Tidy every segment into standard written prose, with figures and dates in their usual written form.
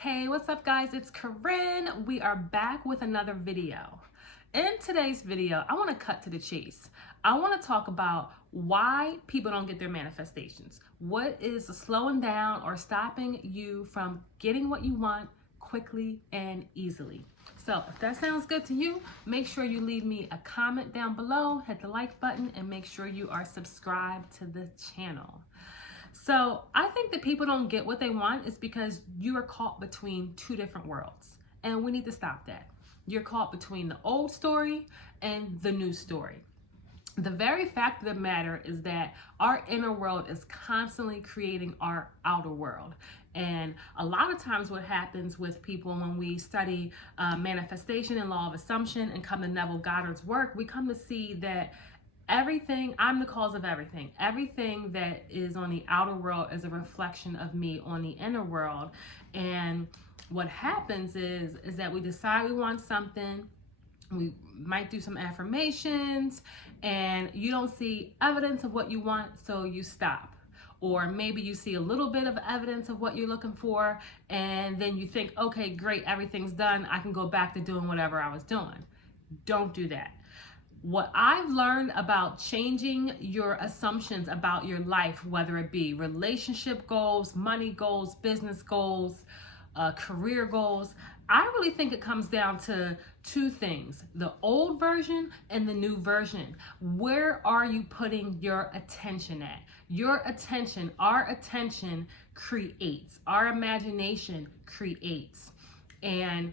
Hey, what's up guys? It's Corinne. We are back with another video. In today's video, I want to cut to the chase. I want to talk about why people don't get their manifestations. What is slowing down or stopping you from getting what you want quickly and easily? So if that sounds good to you, make sure you leave me a comment down below, hit the like button, and make sure you are subscribed to the channel. So I think that people don't get what they want is because you are caught between two different worlds, and we need to stop that. You're caught between the old story and the new story. The very fact of the matter is that our inner world is constantly creating our outer world. And a lot of times what happens with people when we study manifestation and law of assumption and come to Neville Goddard's work, we come to see that everything, I'm the cause of everything. Everything that is on the outer world is a reflection of me on the inner world. And what happens is that we decide we want something, we might do some affirmations, and you don't see evidence of what you want, so you stop. Or maybe you see a little bit of evidence of what you're looking for, and then you think, okay, great, everything's done. I can go back to doing whatever I was doing. Don't do that. What I've learned about changing your assumptions about your life, whether it be relationship goals, money goals, business goals, career goals, I really think it comes down to two things: the old version and the new version. Where are you putting your attention at? Your attention, our attention creates, our imagination creates. And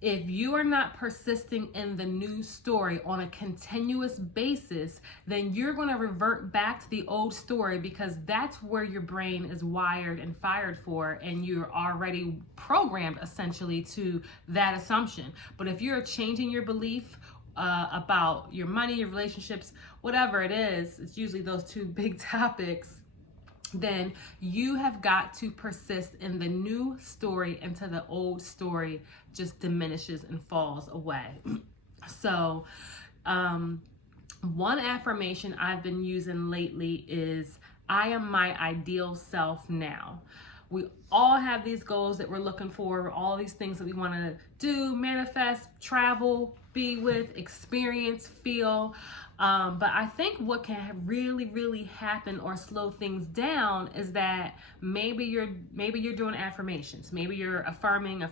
if you are not persisting in the new story on a continuous basis, then you're going to revert back to the old story, because that's where your brain is wired and fired for, and you're already programmed essentially to that assumption. But if you're changing your belief about your money, your relationships, whatever it is, it's usually those two big topics, then you have got to persist in the new story until the old story just diminishes and falls away. So one affirmation I've been using lately is, I am my ideal self now. We all have these goals that we're looking for, all these things that we want to do, manifest, travel, be with, experience, feel. But I think what can really happen or slow things down is that maybe you're doing affirmations. Maybe you're affirming.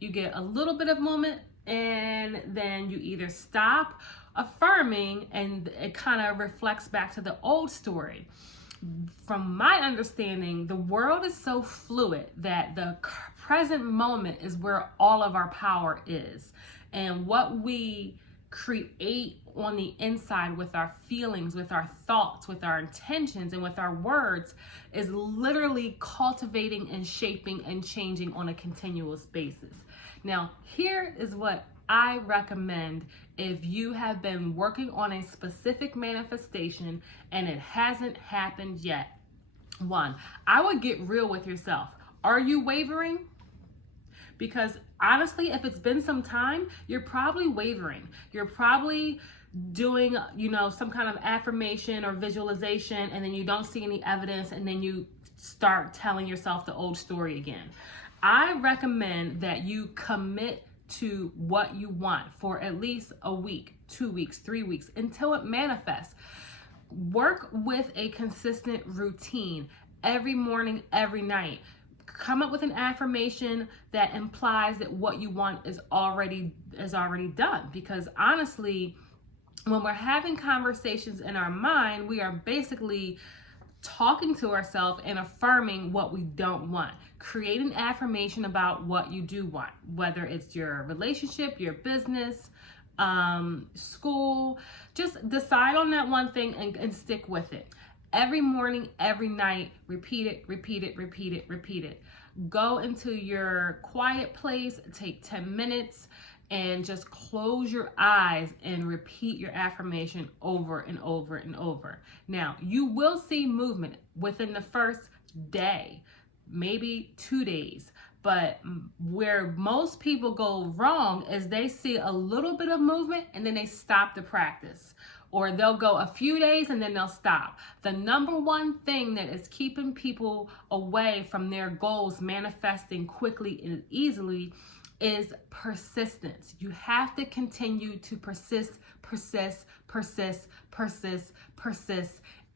You get a little bit of movement, and then you either stop affirming, and it kind of reflects back to the old story. From my understanding, the world is so fluid that the present moment is where all of our power is. And what we create on the inside with our feelings, with our thoughts, with our intentions, and with our words is literally cultivating and shaping and changing on a continuous basis. Now, here is what I recommend if you have been working on a specific manifestation and it hasn't happened yet. One, I would get real with yourself. Are you wavering? Because honestly, if it's been some time, you're probably wavering. You're probably doing, some kind of affirmation or visualization, and then you don't see any evidence, and then you start telling yourself the old story again. I recommend that you commit to what you want for at least a week, 2 weeks, 3 weeks, until it manifests. Work with a consistent routine every morning, every night. Come up with an affirmation that implies that what you want is already done. Because honestly, when we're having conversations in our mind, we are basically talking to ourselves and affirming what we don't want. Create an affirmation about what you do want, whether it's your relationship, your business, school. Just decide on that one thing and stick with it. Every morning, every night, repeat it. Go into your quiet place, take 10 minutes, and just close your eyes and repeat your affirmation over and over and over. Now, you will see movement within the first day, maybe 2 days. But where most people go wrong is they see a little bit of movement and then they stop the practice. or they'll go a few days and then they'll stop. The number one thing that is keeping people away from their goals manifesting quickly and easily is persistence. You have to continue to persist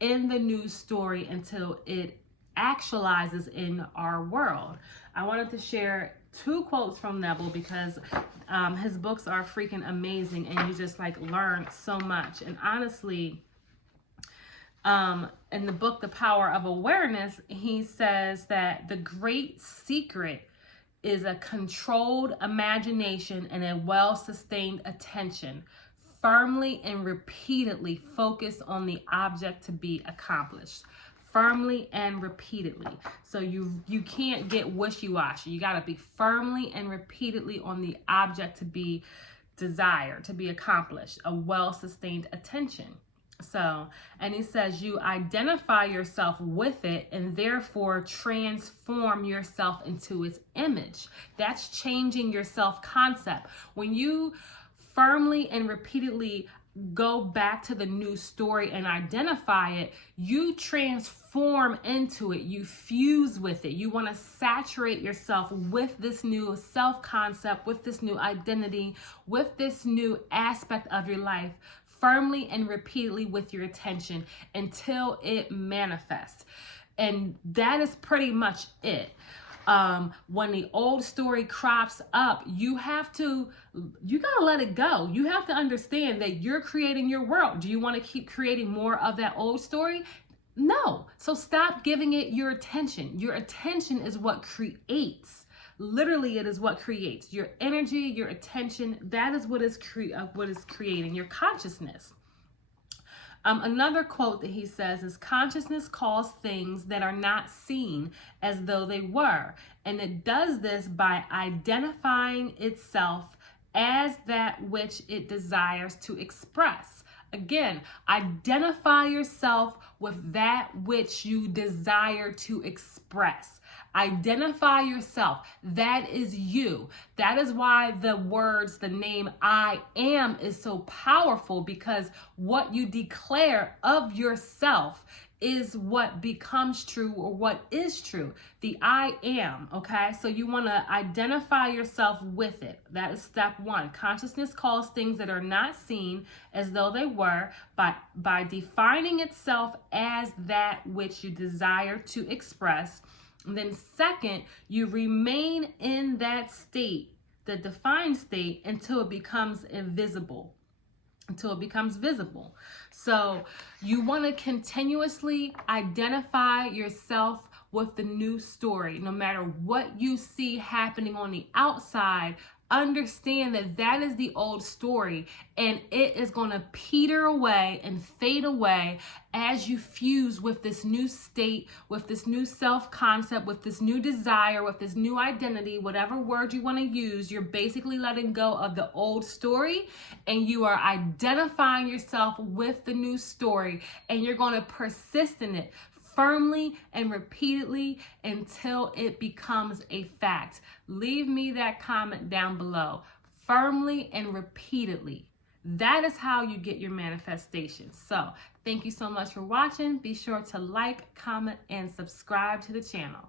in the news story until it actualizes in our world. I wanted to share 2 quotes from Neville because his books are freaking amazing and you just like learn so much. And honestly, in the book, The Power of Awareness, he says that the great secret is a controlled imagination and a well-sustained attention, firmly and repeatedly focused on the object to be accomplished. Firmly and repeatedly. So you can't get wishy-washy. You got to be firmly and repeatedly on the object to be desired, to be accomplished, a well-sustained attention. So, and he says you identify yourself with it and therefore transform yourself into its image. That's changing your self-concept. When you firmly and repeatedly go back to the new story and identify it, you transform into it, you fuse with it. You want to saturate yourself with this new self-concept, with this new identity, with this new aspect of your life, firmly and repeatedly with your attention until it manifests. And that is pretty much it. When the old story crops up, you gotta let it go. You have to understand that you're creating your world. Do you want to keep creating more of that old story? No. So stop giving it your attention. Your attention is what creates. Literally, it is what creates. Your energy, your attention, that is what is creating your consciousness. Another quote that he says is, consciousness calls things that are not seen as though they were. And it does this by identifying itself as that which it desires to express. Again, identify yourself with that which you desire to express. Identify yourself. That is you. That is why the name I am is so powerful, because what you declare of yourself is what becomes true, or what is true. The I am, okay? So you want to identify yourself with it. That is step 1. Consciousness calls things that are not seen as though they were by defining itself as that which you desire to express. And then second, you remain in that state, the defined state, until it becomes invisible. Until it becomes visible. So you want to continuously identify yourself with the new story. No matter what you see happening on the outside, understand that that is the old story, and it is going to peter away and fade away as you fuse with this new state, with this new self-concept, with this new desire, with this new identity, whatever word you want to use. You're basically letting go of the old story and you are identifying yourself with the new story, and you're going to persist in it firmly and repeatedly until it becomes a fact. Leave me that comment down below. Firmly and repeatedly. That is how you get your manifestation. So thank you so much for watching. Be sure to like, comment, and subscribe to the channel.